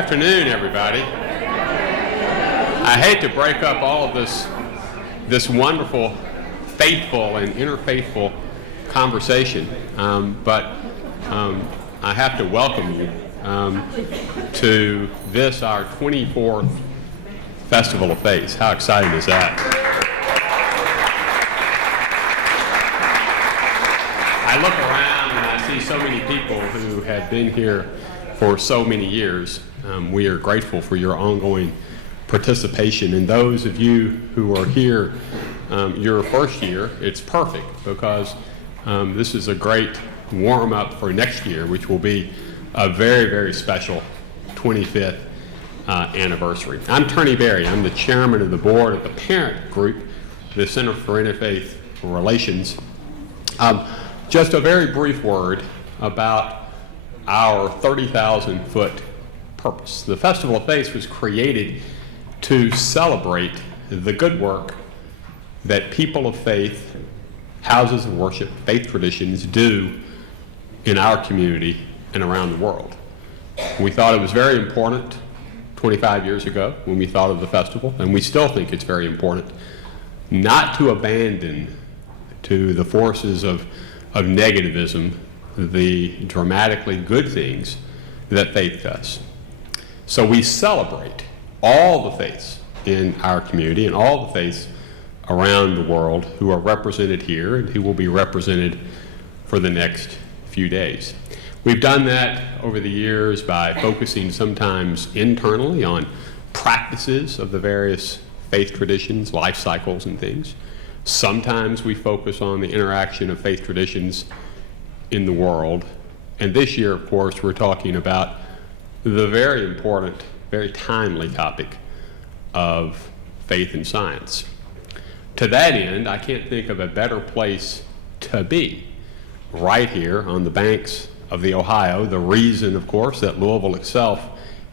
afternoon, everybody. I hate to break up all of this wonderful, faithful and interfaithful conversation, but I have to welcome you to this, our 24th Festival of Faith. How exciting is that? I look around and I see so many people who have been here for so many years. We are grateful for your ongoing participation. And those of you who are here your first year, it's perfect because this is a great warm-up for next year, which will be a very, very special 25th anniversary. I'm Turney Berry. I'm the chairman of the board of the parent group, the Center for Interfaith Relations. Just a very brief word about our 30,000-foot purpose. The Festival of Faith was created to celebrate the good work that people of faith, houses of worship, faith traditions do in our community and around the world. We thought it was very important 25 years ago when we thought of the festival, and we still think it's very important not to abandon to the forces of negativism the dramatically good things that faith does. So we celebrate all the faiths in our community and all the faiths around the world who are represented here and who will be represented for the next few days. We've done that over the years by focusing sometimes internally on practices of the various faith traditions, life cycles and things. Sometimes we focus on the interaction of faith traditions in the world. And this year, of course, we're talking about the very important, very timely topic of faith and science. To that end, I can't think of a better place to be right here on the banks of the Ohio. The reason, of course, that Louisville itself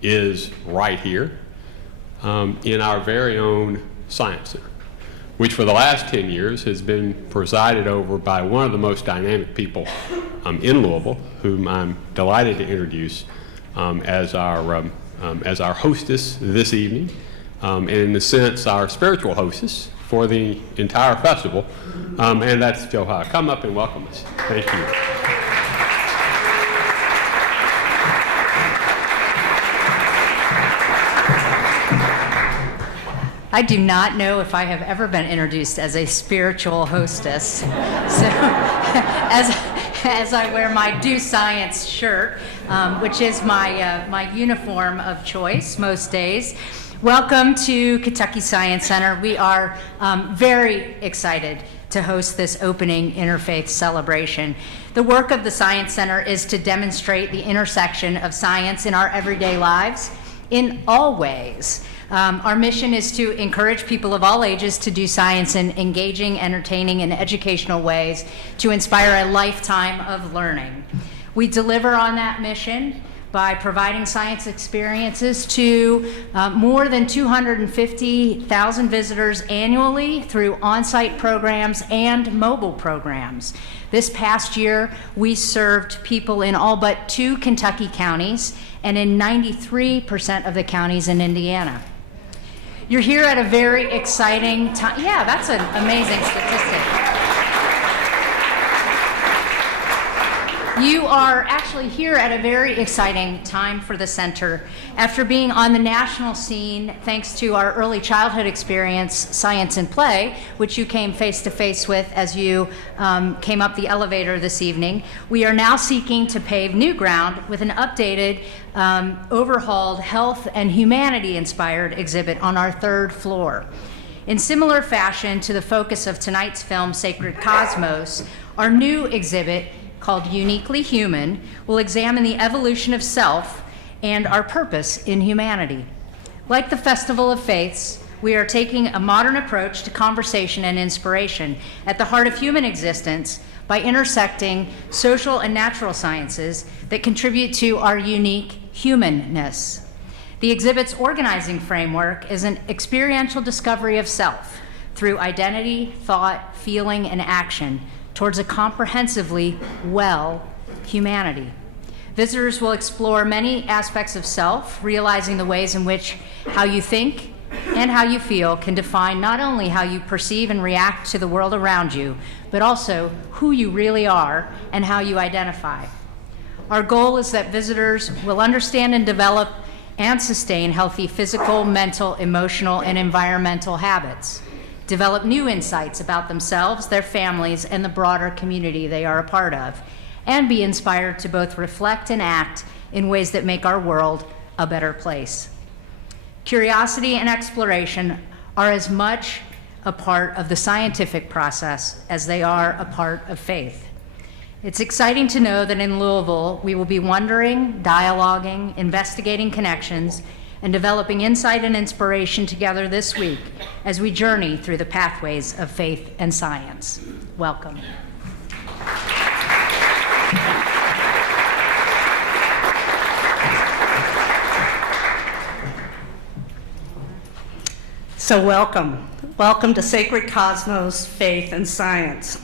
is right here in our very own Science Center, which for the last 10 years has been presided over by one of the most dynamic people in Louisville, whom I'm delighted to introduce as our hostess this evening, and in a sense our spiritual hostess for the entire festival, and that's Joe Ha. Come up and welcome us. Thank you. I do not know if I have ever been introduced as a spiritual hostess. So, as I wear my Do Science shirt, which is my uniform of choice most days. Welcome to Kentucky Science Center. We are very excited to host this opening interfaith celebration. The work of the Science Center is to demonstrate the intersection of science in our everyday lives in all ways. Our mission is to encourage people of all ages to do science in engaging, entertaining, and educational ways to inspire a lifetime of learning. We deliver on that mission by providing science experiences to more than 250,000 visitors annually through on-site programs and mobile programs. This past year, we served people in all but 2 Kentucky counties and in 93% of the counties in Indiana. You're here at a very exciting time. Yeah, that's an amazing statistic. You are actually here at a very exciting time for the center. After being on the national scene, thanks to our early childhood experience, Science in Play, which you came face to face with as you came up the elevator this evening, we are now seeking to pave new ground with an updated, overhauled health and humanity-inspired exhibit on our 3rd floor. In similar fashion to the focus of tonight's film, Sacred Cosmos, our new exhibit, called Uniquely Human, will examine the evolution of self and our purpose in humanity. Like the Festival of Faiths, we are taking a modern approach to conversation and inspiration at the heart of human existence by intersecting social and natural sciences that contribute to our unique humanness. The exhibit's organizing framework is an experiential discovery of self through identity, thought, feeling, and action towards a comprehensively well humanity. Visitors will explore many aspects of self, realizing the ways in which how you think and how you feel can define not only how you perceive and react to the world around you, but also who you really are and how you identify. Our goal is that visitors will understand and develop and sustain healthy physical, mental, emotional, and environmental habits, develop new insights about themselves, their families, and the broader community they are a part of, and be inspired to both reflect and act in ways that make our world a better place. Curiosity and exploration are as much a part of the scientific process as they are a part of faith. It's exciting to know that in Louisville, we will be wondering, dialoguing, investigating connections, and developing insight and inspiration together this week as we journey through the pathways of faith and science. Welcome. So welcome. Welcome to Sacred Cosmos, Faith and Science.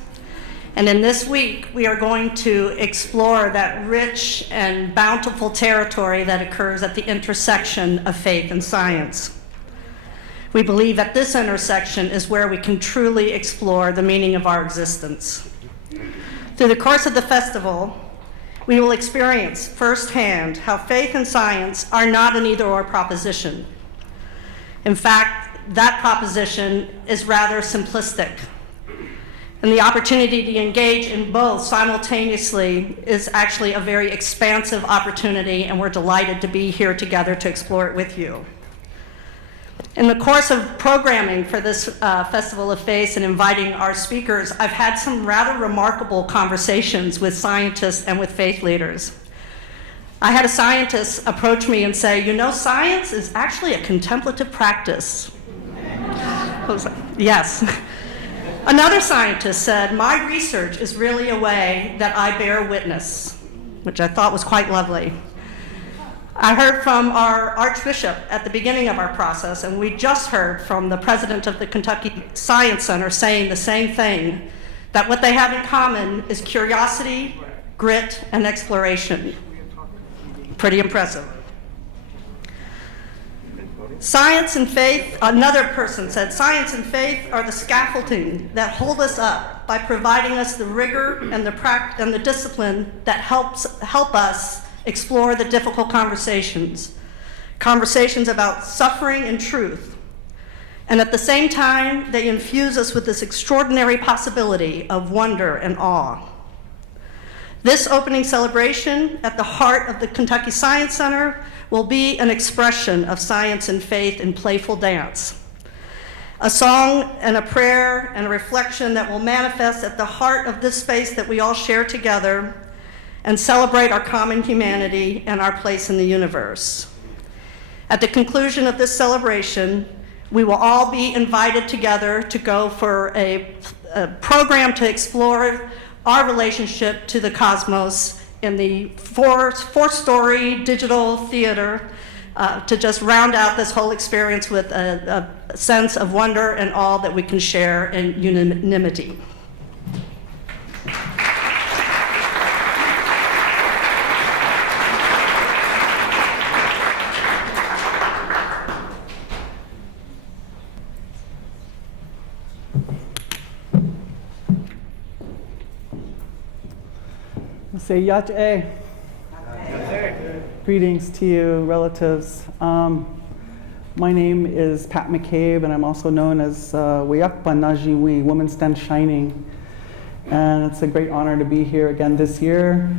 And in this week, we are going to explore that rich and bountiful territory that occurs at the intersection of faith and science. We believe that this intersection is where we can truly explore the meaning of our existence. Through the course of the festival, we will experience firsthand how faith and science are not an either-or proposition. In fact, that proposition is rather simplistic. And the opportunity to engage in both simultaneously is actually a very expansive opportunity, and we're delighted to be here together to explore it with you. In the course of programming for this Festival of Faith and inviting our speakers, I've had some rather remarkable conversations with scientists and with faith leaders. I had a scientist approach me and say, you know, science is actually a contemplative practice. I was like, yes. Another scientist said, my research is really a way that I bear witness, which I thought was quite lovely. I heard from our Archbishop at the beginning of our process, and we just heard from the president of the Kentucky Science Center saying the same thing, that what they have in common is curiosity, grit, and exploration. Pretty impressive. Science and faith, another person said, science and faith are the scaffolding that hold us up by providing us the rigor and the discipline that help us explore the difficult conversations about suffering and truth. And at the same time, they infuse us with this extraordinary possibility of wonder and awe. This opening celebration at the heart of the Kentucky Science Center will be an expression of science and faith in playful dance. A song and a prayer and a reflection that will manifest at the heart of this space that we all share together and celebrate our common humanity and our place in the universe. At the conclusion of this celebration, we will all be invited together to go for a program to explore our relationship to the cosmos in the four-story digital theater to just round out this whole experience with a sense of wonder and awe that we can share in unanimity. Say Yat-e. Greetings to you, relatives. My name is Pat McCabe, and I'm also known as Wayakpa Najiwi, Woman Stand Shining. And it's a great honor to be here again this year,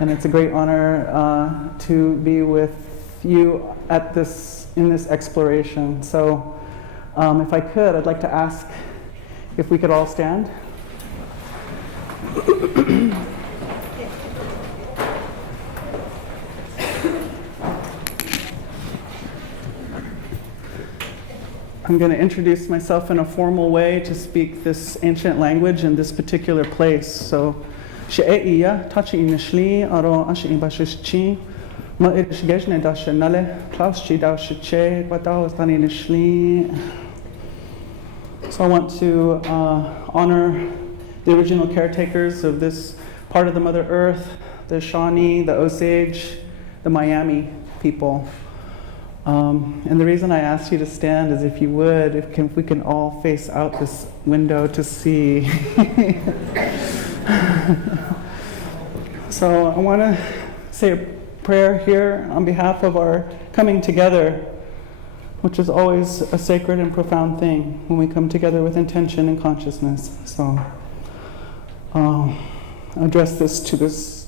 and it's a great honor to be with you in this exploration. So if I could, I'd like to ask if we could all stand. I'm going to introduce myself in a formal way to speak this ancient language in this particular place. So, she'e'iyya tachi inishli aro ashi ibashishchi ma irishgejne dashenale klauschi daushiche quataustani inishli. So I want to honor the original caretakers of this part of the Mother Earth, the Shawnee, the Osage, the Miami people. And the reason I asked you to stand is if you would, if we can all face out this window to see. So I want to say a prayer here on behalf of our coming together, which is always a sacred and profound thing when we come together with intention and consciousness. So I'll address this to this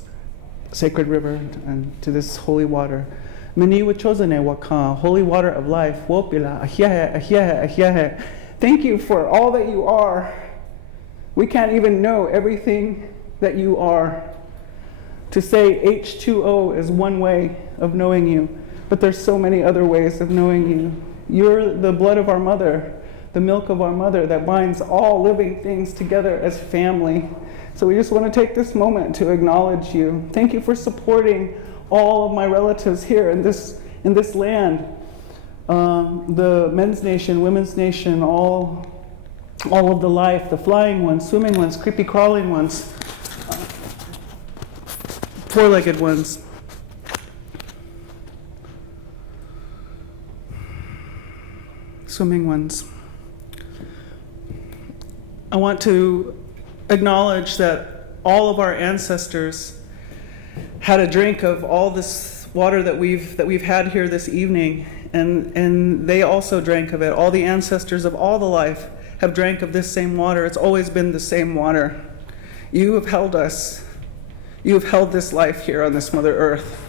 sacred river and to this holy water. Mini wachozane waka, holy water of life. Wopila, ahyehe, ahyehe, ahyehe. Thank you for all that you are. We can't even know everything that you are. To say H2O is one way of knowing you, but there's so many other ways of knowing you. You're the blood of our mother, the milk of our mother that binds all living things together as family. So we just want to take this moment to acknowledge you. Thank you for supporting all of my relatives here in this land. The men's nation, women's nation, all of the life, the flying ones, swimming ones, creepy crawling ones, four-legged ones. Swimming ones. I want to acknowledge that all of our ancestors had a drink of all this water that we've had here this evening, and they also drank of it. All the ancestors of all the life have drank of this same water. It's always been the same water. You have held us. You have held this life here on this Mother Earth.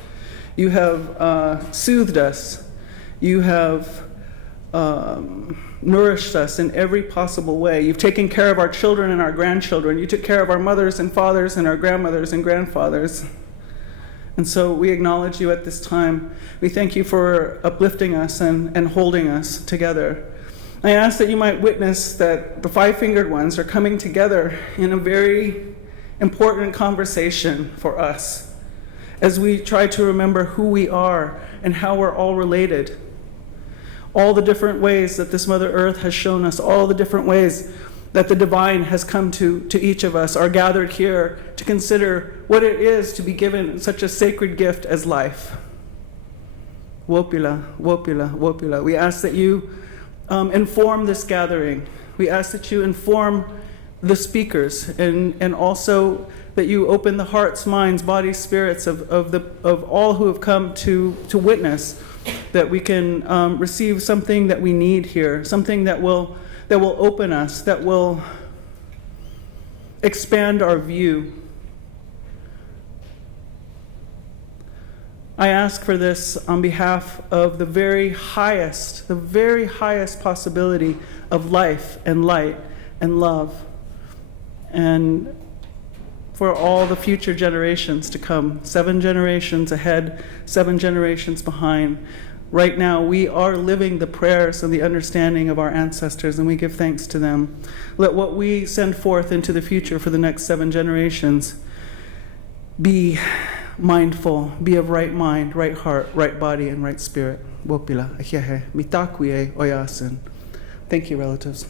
You have soothed us. You have nourished us in every possible way. You've taken care of our children and our grandchildren. You took care of our mothers and fathers and our grandmothers and grandfathers. And so we acknowledge you at this time. We thank you for uplifting us and holding us together. I ask that you might witness that the five-fingered ones are coming together in a very important conversation for us as we try to remember who we are and how we're all related. All the different ways that this Mother Earth has shown us, all the different ways that the divine has come to each of us are gathered here to consider what it is to be given such a sacred gift as life. Wopila, wopila, wopila. We ask that you inform this gathering. We ask that you inform the speakers, and also that you open the hearts, minds, bodies, spirits of all who have come to witness, that we can receive something that we need here, something that will open us, that will expand our view. I ask for this on behalf of the very highest possibility of life and light and love, and for all the future generations to come, 7 generations ahead, 7 generations behind. Right now, we are living the prayers and the understanding of our ancestors, and we give thanks to them. Let what we send forth into the future for the next 7 generations be mindful, be of right mind, right heart, right body, and right spirit. Wopila, ahyehe, mitakwie oyasin. Thank you, relatives.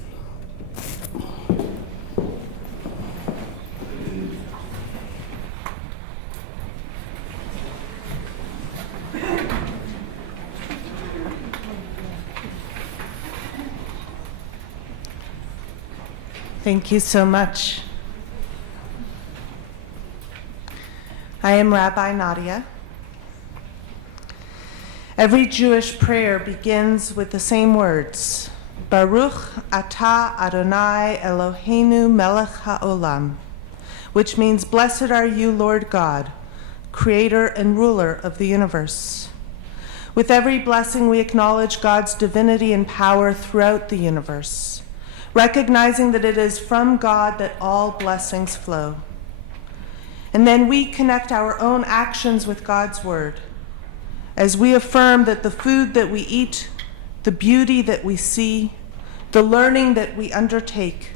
Thank you so much. I am Rabbi Nadia. Every Jewish prayer begins with the same words, Baruch atah Adonai Eloheinu melech haolam, which means, blessed are you, Lord God, creator and ruler of the universe. With every blessing, we acknowledge God's divinity and power throughout the universe, recognizing that it is from God that all blessings flow. And then we connect our own actions with God's word, as we affirm that the food that we eat, the beauty that we see, the learning that we undertake,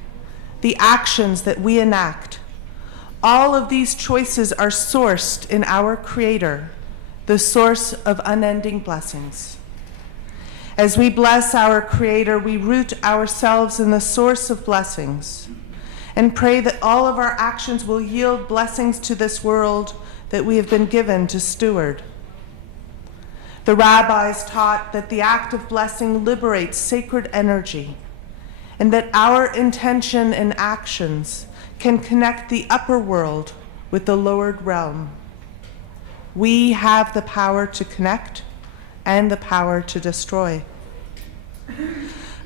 the actions that we enact, all of these choices are sourced in our Creator, the source of unending blessings. As we bless our Creator, we root ourselves in the source of blessings and pray that all of our actions will yield blessings to this world that we have been given to steward. The rabbis taught that the act of blessing liberates sacred energy, and that our intention and actions can connect the upper world with the lowered realm. We have the power to connect and the power to destroy.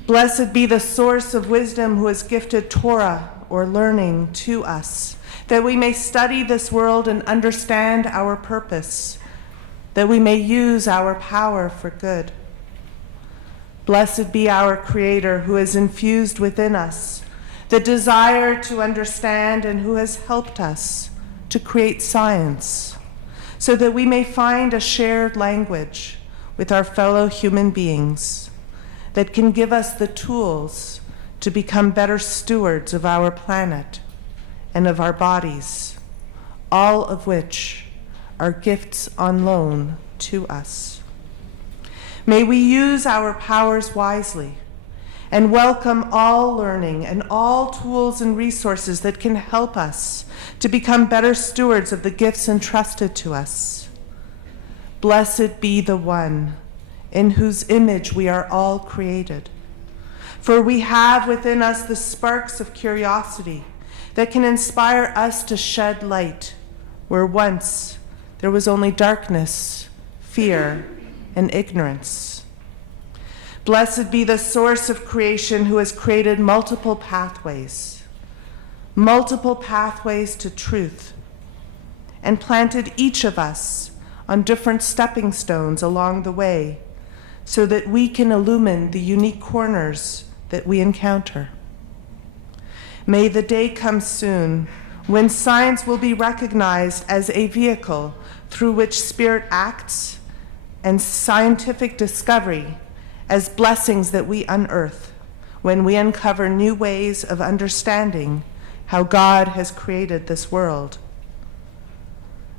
Blessed be the source of wisdom who has gifted Torah, or learning, to us, that we may study this world and understand our purpose, that we may use our power for good. Blessed be our Creator who has infused within us the desire to understand and who has helped us to create science so that we may find a shared language with our fellow human beings that can give us the tools to become better stewards of our planet and of our bodies, all of which are gifts on loan to us. May we use our powers wisely and welcome all learning and all tools and resources that can help us to become better stewards of the gifts entrusted to us. Blessed be the one in whose image we are all created. For we have within us the sparks of curiosity that can inspire us to shed light where once there was only darkness, fear, and ignorance. Blessed be the source of creation who has created multiple pathways to truth, and planted each of us on different stepping stones along the way so that we can illumine the unique corners that we encounter. May the day come soon when science will be recognized as a vehicle through which spirit acts and scientific discovery as blessings that we unearth when we uncover new ways of understanding how God has created this world.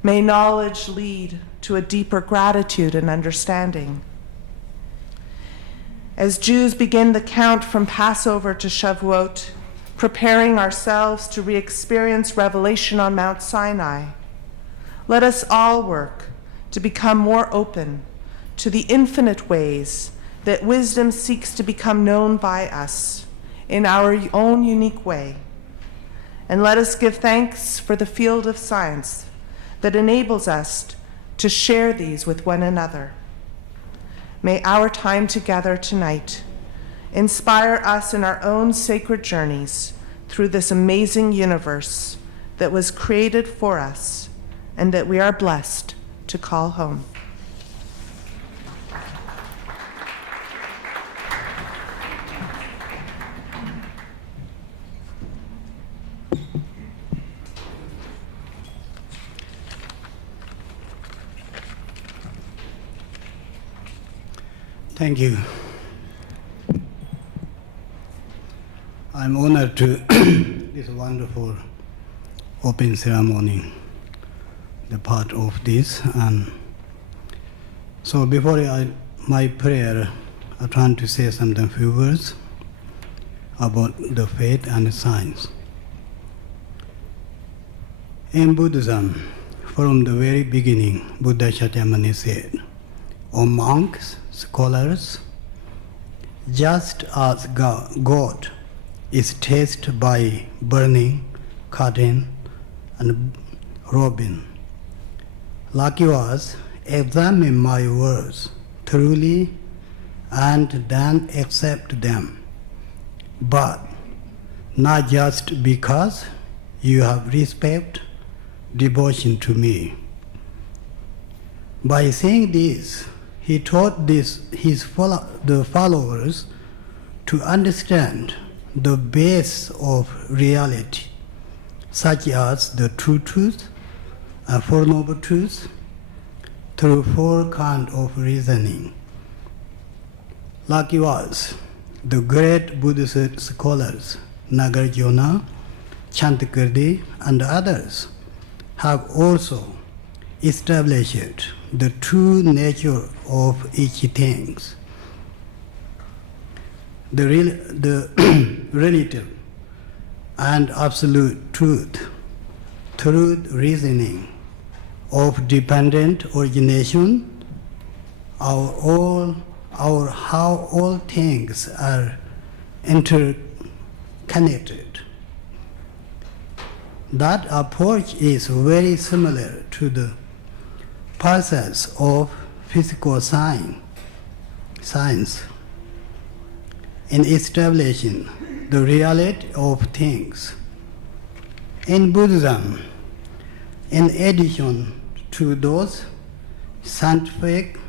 May knowledge lead to a deeper gratitude and understanding. As Jews begin the count from Passover to Shavuot, preparing ourselves to re-experience revelation on Mount Sinai, let us all work to become more open to the infinite ways that wisdom seeks to become known by us in our own unique way. And let us give thanks for the field of science that enables us to share these with one another. May our time together tonight inspire us in our own sacred journeys through this amazing universe that was created for us and that we are blessed to call home. Thank you. I'm honored to this wonderful open ceremony, the part of this. And so before my prayer, I try to say something, few words about the faith and science. In Buddhism, from the very beginning, Buddha Shakyamuni said, "O monks, scholars, just as God is tested by burning, cutting, and robbing, likewise examine my words thoroughly and then accept them, but not just because you have respect, devotion to me." By saying this, he taught the followers to understand the base of reality, such as the true truth and Four Noble Truths, through four kinds of reasoning. Likewise, the great Buddhist scholars, Nagarjuna, Chantakirti, and others, have also established the true nature of each thing, the relative and absolute truth, through reasoning of dependent origination, how all things are interconnected. That approach is very similar to the process of physical science in establishing the reality of things. In Buddhism, in addition to those scientific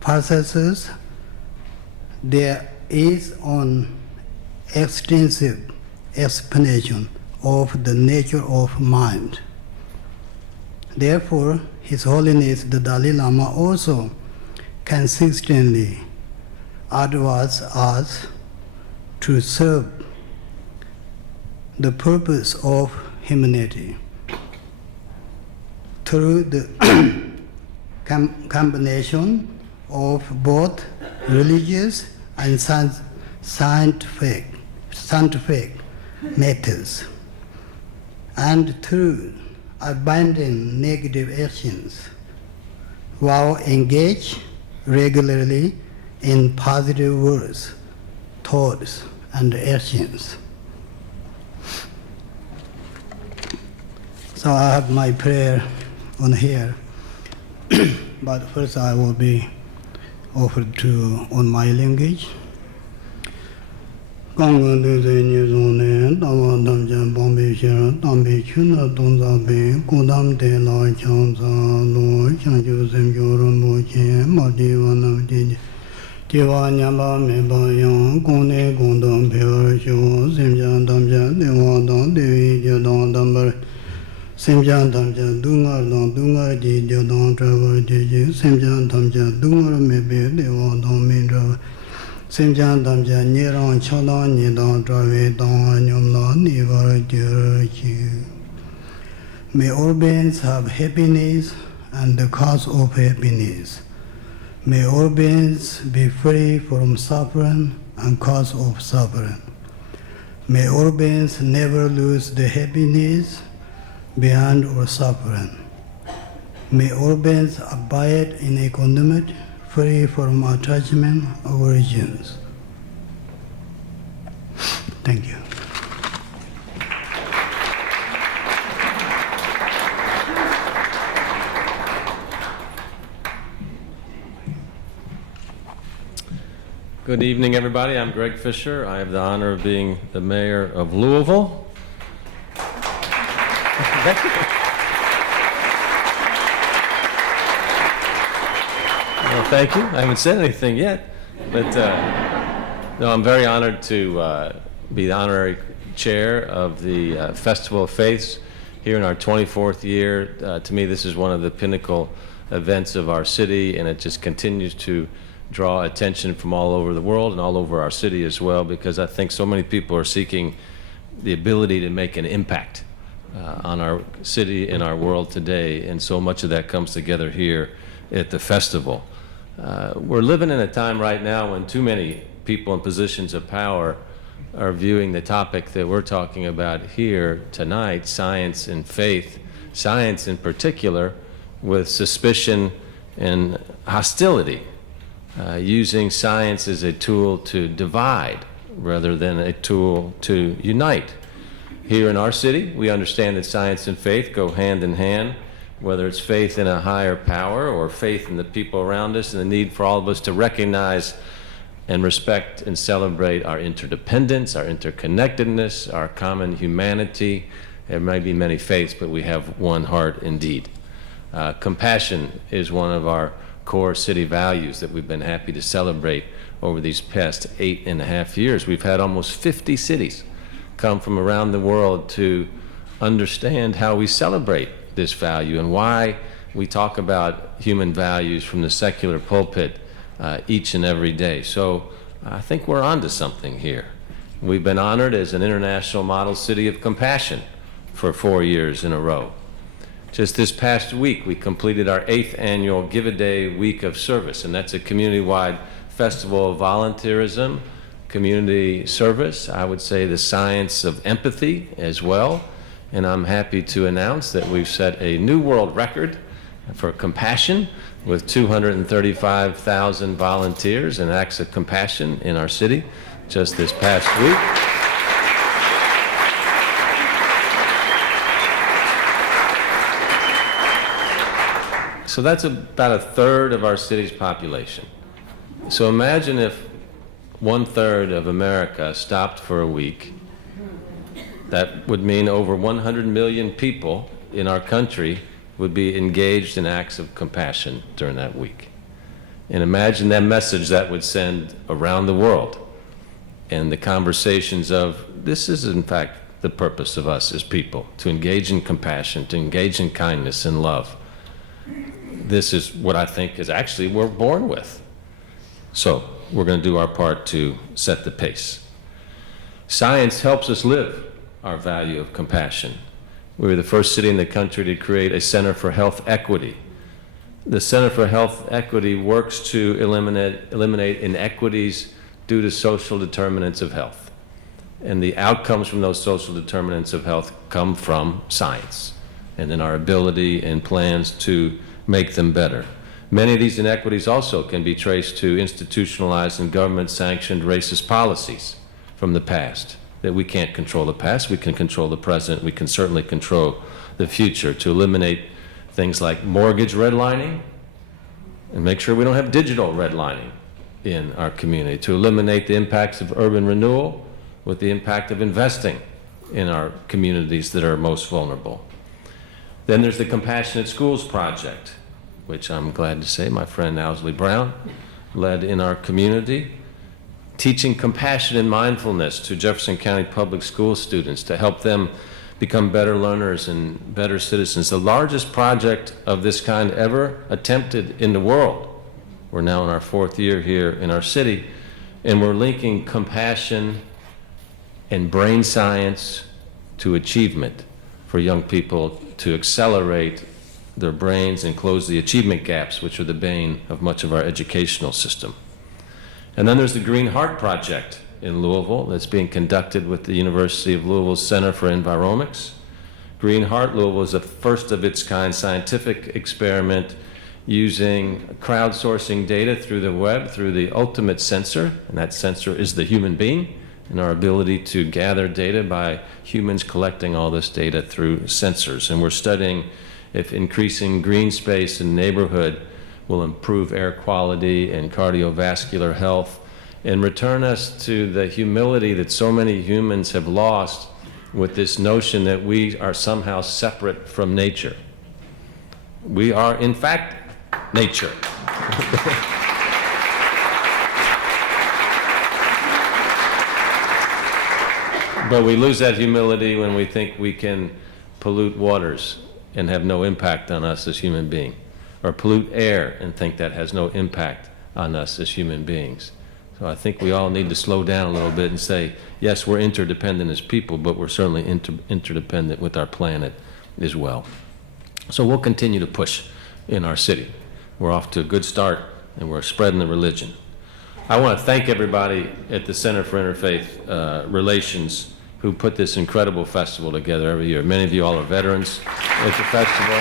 processes, there is an extensive explanation of the nature of mind. Therefore, His Holiness the Dalai Lama also consistently advises us to serve the purpose of humanity through the combination of both religious and scientific methods, and through abandoning negative actions while engaged regularly in positive words, thoughts, and actions. So I have my prayer on here, but first I will be offered to on my language. Semjan tamja dungar dong dungar ji jodong trawa ji semjan tamja dungar mebe dewa dong min trawa semjan tamja nyerang chodong nyedong trawa dong nyom la nivar ji. May all beings have happiness and the cause of happiness. May all beings be free from suffering and cause of suffering. May all beings never lose the happiness beyond or suffering. May all beings abide in equanimity, free from attachment or origins. Thank you. Good evening, everybody. I'm Greg Fisher. I have the honor of being the mayor of Louisville. Thank you. Well, thank you. I haven't said anything yet, but no, I'm very honored to be the honorary chair of the Festival of Faiths here in our 24th year. To me, this is one of the pinnacle events of our city, and it just continues to draw attention from all over the world and all over our city as well, because I think so many people are seeking the ability to make an impact on our city and our world today, and so much of that comes together here at the festival. We're living in a time right now when too many people in positions of power are viewing the topic that we're talking about here tonight, science and faith, science in particular, with suspicion and hostility, using science as a tool to divide rather than a tool to unite. Here in our city, we understand that science and faith go hand in hand, whether it's faith in a higher power or faith in the people around us, and the need for all of us to recognize and respect and celebrate our interdependence, our interconnectedness, our common humanity. There may be many faiths, but we have one heart indeed. Compassion is one of our core city values that we've been happy to celebrate over these past 8.5 years. We've had almost 50 cities come from around the world to understand how we celebrate this value and why we talk about human values from the secular pulpit each and every day. So I think we're onto something here. We've been honored as an international model city of compassion for 4 years in a row. Just this past week, we completed our 8th annual Give a Day Week of Service, and that's a community-wide festival of volunteerism, community service, I would say the science of empathy as well. And I'm happy to announce that we've set a new world record for compassion with 235,000 volunteers and acts of compassion in our city just this past week. So that's about a third of our city's population. So imagine if 1/3 of America stopped for a week. That would mean over 100 million people in our country would be engaged in acts of compassion during that week. And imagine that message that would send around the world, and the conversations of, this is in fact the purpose of us as people, to engage in compassion, to engage in kindness and love. This is what I think is actually we're born with. So we're going to do our part to set the pace. Science helps us live our value of compassion. We were the first city in the country to create a Center for Health Equity. The Center for Health Equity works to eliminate inequities due to social determinants of health. And the outcomes from those social determinants of health come from science and in our ability and plans to make them better. Many of these inequities also can be traced to institutionalized and government-sanctioned racist policies from the past. That we can't control the past, we can control the present, we can certainly control the future to eliminate things like mortgage redlining and make sure we don't have digital redlining in our community, to eliminate the impacts of urban renewal with the impact of investing in our communities that are most vulnerable. Then there's the Compassionate Schools Project, which I'm glad to say my friend Owsley Brown led in our community, teaching compassion and mindfulness to Jefferson County Public School students to help them become better learners and better citizens. The largest project of this kind ever attempted in the world. We're now in our 4th year here in our city, and we're linking compassion and brain science to achievement for young people to accelerate their brains and close the achievement gaps, which are the bane of much of our educational system. And then there's the Green Heart Project in Louisville that's being conducted with the University of Louisville's Center for Enviromics. Green Heart Louisville is a first of its kind scientific experiment using crowdsourcing data through the web, through the ultimate sensor, and that sensor is the human being, and our ability to gather data by humans collecting all this data through sensors. And we're studying if increasing green space in the neighborhood will improve air quality and cardiovascular health and return us to the humility that so many humans have lost with this notion that we are somehow separate from nature. We are, in fact, nature. But we lose that humility when we think we can pollute waters and have no impact on us as human beings, or pollute air and think that has no impact on us as human beings. So I think we all need to slow down a little bit and say, yes, we're interdependent as people, but we're certainly interdependent with our planet as well. So we'll continue to push in our city. We're off to a good start, and we're spreading the religion. I want to thank everybody at the Center for Interfaith Relations who put this incredible festival together every year. Many of you all are veterans at the festival.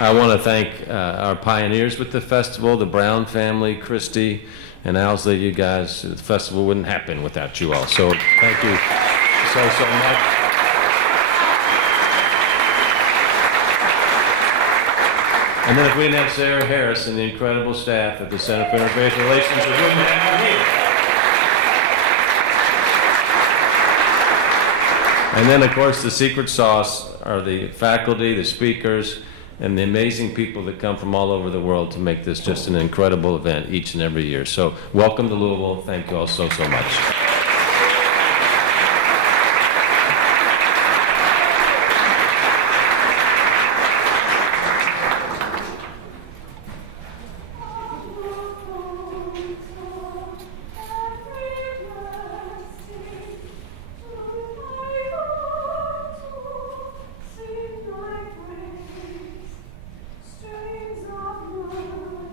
I want to thank our pioneers with the festival, the Brown family, Christy and Owsley. You guys, the festival wouldn't happen without you all. So thank you so much. And then if we didn't have Sarah Harris and the incredible staff at the Center for Interfaith Relations, we wouldn't have you here. And then, of course, the secret sauce are the faculty, the speakers, and the amazing people that come from all over the world to make this just an incredible event each and every year. So welcome to Louisville. Thank you all so much.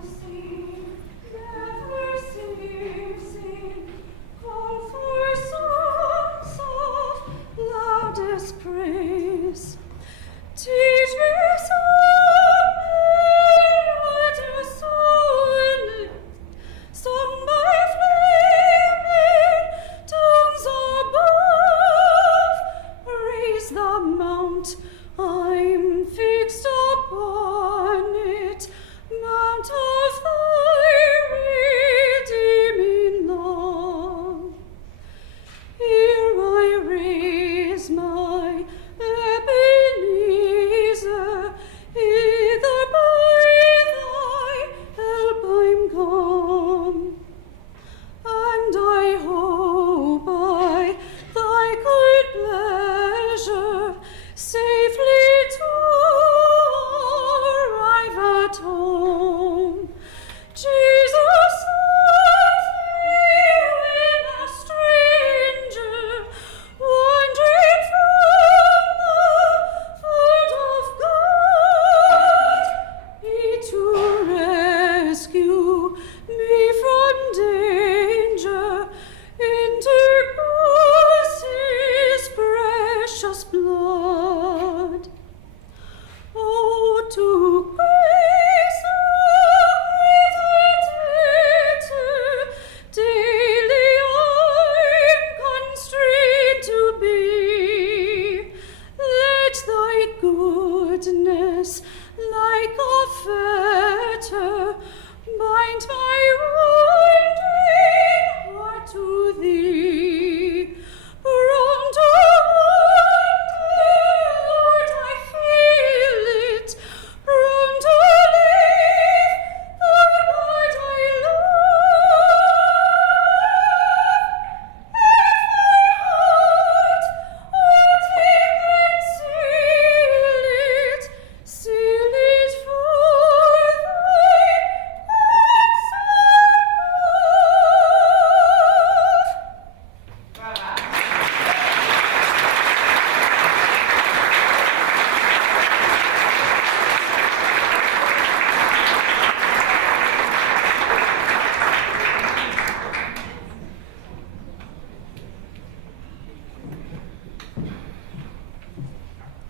Sing, never sing, sing, call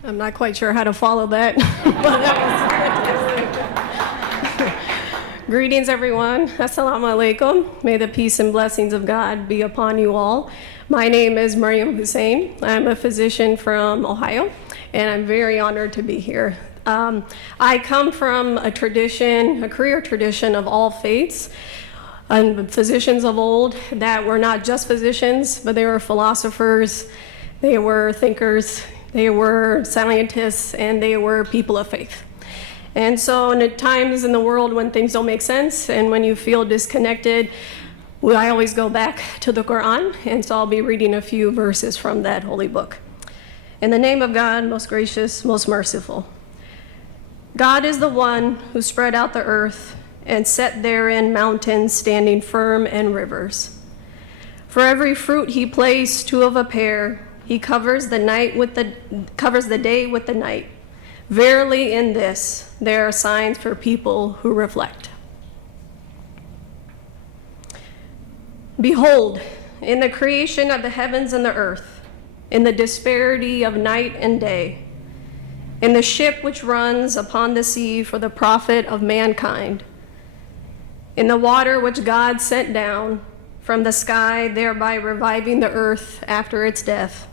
I'm not quite sure how to follow that, but that was Greetings, everyone. Assalamu alaikum. May the peace and blessings of God be upon you all. My name is Mariam Hussein. I'm a physician from Ohio, and I'm very honored to be here. I come from a tradition, a career tradition of all faiths, and physicians of old that were not just physicians, but they were philosophers, they were thinkers, they were scientists, and they were people of faith. And so in the times in the world when things don't make sense and when you feel disconnected, I always go back to the Quran, and so I'll be reading a few verses from that holy book. In the name of God, most gracious, most merciful. God is the one who spread out the earth and set therein mountains standing firm and rivers. For every fruit he placed, two of a pair, he covers the day with the night. Verily in this there are signs for people who reflect. Behold, in the creation of the heavens and the earth, in the disparity of night and day, in the ship which runs upon the sea for the profit of mankind, in the water which God sent down from the sky, thereby reviving the earth after its death,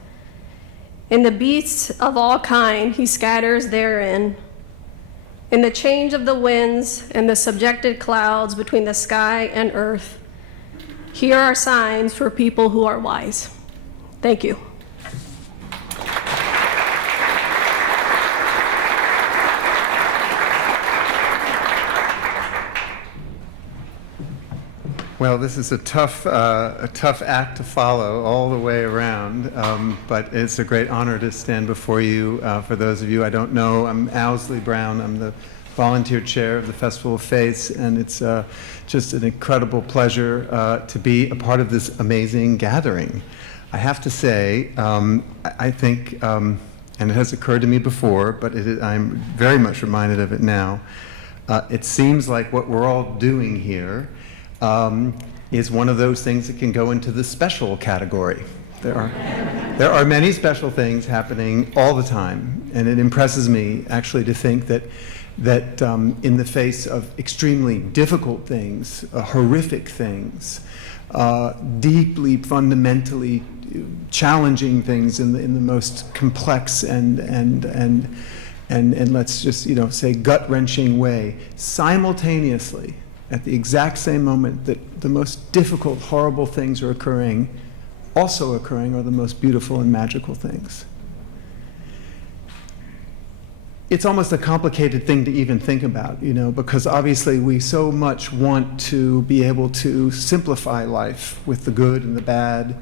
in the beasts of all kind he scatters therein, in the change of the winds and the subjected clouds between the sky and earth, here are signs for people who are wise. Thank you. Well, this is a tough act to follow all the way around, but it's a great honor to stand before you. For those of you I don't know, I'm Owsley Brown. I'm the volunteer chair of the Festival of Faiths, and it's just an incredible pleasure to be a part of this amazing gathering. I have to say, I think, and it has occurred to me before, but I'm very much reminded of it now. It seems like what we're all doing here is one of those things that can go into the special category. There are many special things happening all the time, and it impresses me actually to think that in the face of extremely difficult things, horrific things, deeply fundamentally challenging things in the most complex and let's just say gut-wrenching way, simultaneously, at the exact same moment that the most difficult, horrible things are occurring, also occurring are the most beautiful and magical things. It's almost a complicated thing to even think about, because obviously we so much want to be able to simplify life with the good and the bad,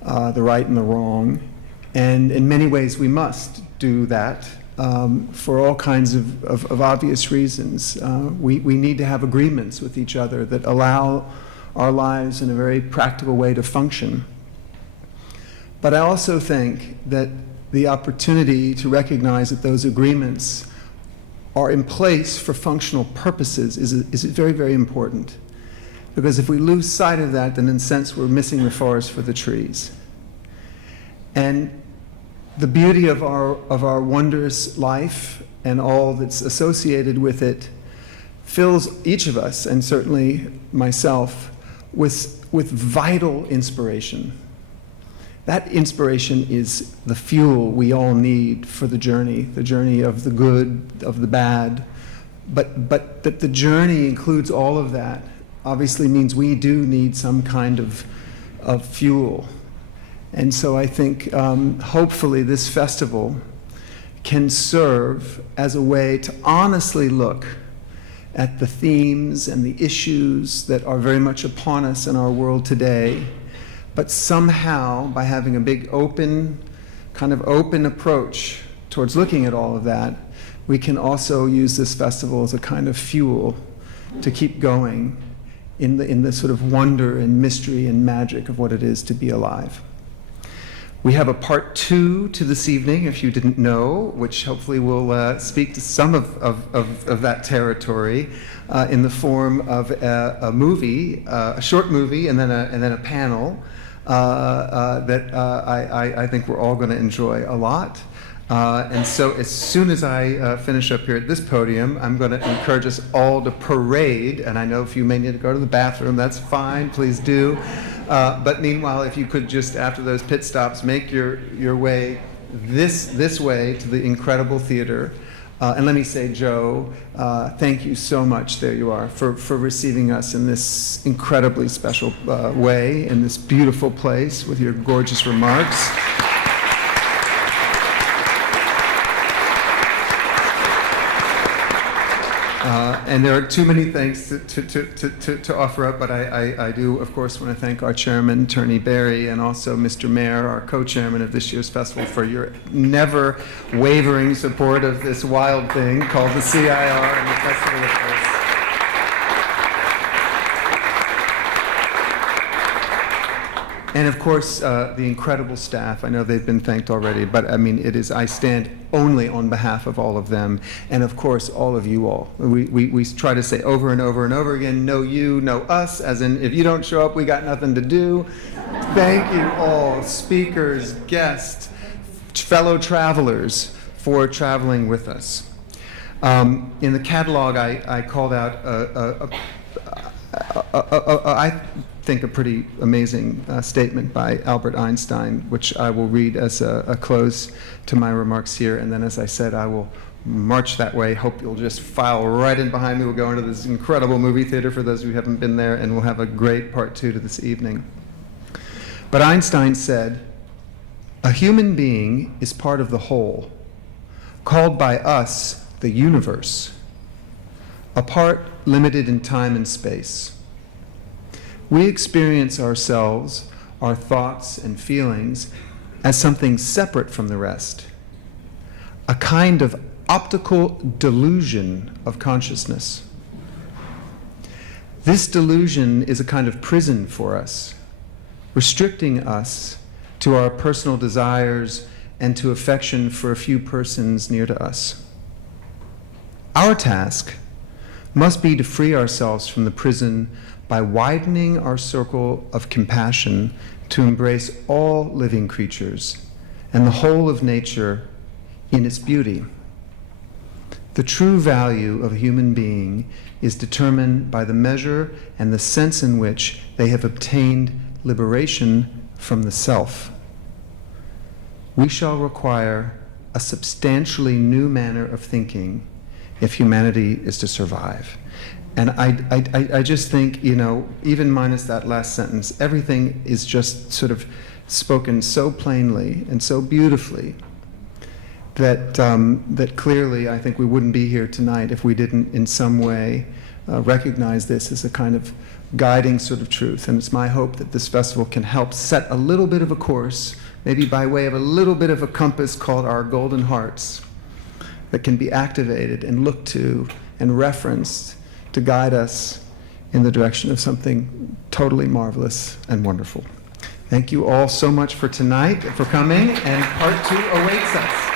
the right and the wrong, and in many ways we must do that. For all kinds of obvious reasons. We need to have agreements with each other that allow our lives in a very practical way to function. But I also think that the opportunity to recognize that those agreements are in place for functional purposes is very, very important. Because if we lose sight of that, then in a sense we're missing the forest for the trees. And the beauty of our wondrous life and all that's associated with it fills each of us, and certainly myself, with vital inspiration. That inspiration is the fuel we all need for the journey of the good, of the bad. But that the journey includes all of that obviously means we do need some kind of fuel. And so I think hopefully this festival can serve as a way to honestly look at the themes and the issues that are very much upon us in our world today, but somehow by having a big open approach towards looking at all of that, we can also use this festival as a kind of fuel to keep going in the sort of wonder and mystery and magic of what it is to be alive. We have a part 2 to this evening, if you didn't know, which hopefully will speak to some of that territory in the form of a movie, a short movie, and then a panel that I think we're all going to enjoy a lot. And so as soon as I finish up here at this podium, I'm going to encourage us all to parade. And I know if you may need to go to the bathroom, that's fine, please do. But meanwhile, if you could just, after those pit stops, make your way this way to the incredible theater. And let me say, Joe, thank you so much, there you are, for receiving us in this incredibly special way, in this beautiful place with your gorgeous remarks. And there are too many thanks to offer up, but I do, of course, want to thank our chairman, Turney Barry, and also Mr. Mayor, our co-chairman of this year's festival, for your never wavering support of this wild thing called the CIR and the Festival of Faith. And of course, the incredible staff. I know they've been thanked already, but I mean, I stand only on behalf of all of them, and of course, all of you all. We try to say over and over and over again, no you, no us, as in, if you don't show up, we got nothing to do. Thank you all, speakers, guests, fellow travelers, for traveling with us. In the catalog, I called out I think a pretty amazing statement by Albert Einstein, which I will read as a close to my remarks here. And then, as I said, I will march that way. Hope you'll just file right in behind me. We'll go into this incredible movie theater for those who haven't been there, and we'll have a great part 2 to this evening. But Einstein said, "A human being is part of the whole, called by us the universe, a part limited in time and space. We experience ourselves, our thoughts and feelings, as something separate from the rest, a kind of optical delusion of consciousness. This delusion is a kind of prison for us, restricting us to our personal desires and to affection for a few persons near to us. Our task must be to free ourselves from the prison by widening our circle of compassion to embrace all living creatures and the whole of nature in its beauty. The true value of a human being is determined by the measure and the sense in which they have obtained liberation from the self. We shall require a substantially new manner of thinking if humanity is to survive." And I just think, you know, even minus that last sentence, everything is just sort of spoken so plainly and so beautifully that that clearly I think we wouldn't be here tonight if we didn't in some way recognize this as a kind of guiding sort of truth. And it's my hope that this festival can help set a little bit of a course, maybe by way of a little bit of a compass called our golden hearts, that can be activated and looked to and referenced to guide us in the direction of something totally marvelous and wonderful. Thank you all so much for tonight, for coming, and part 2 awaits us.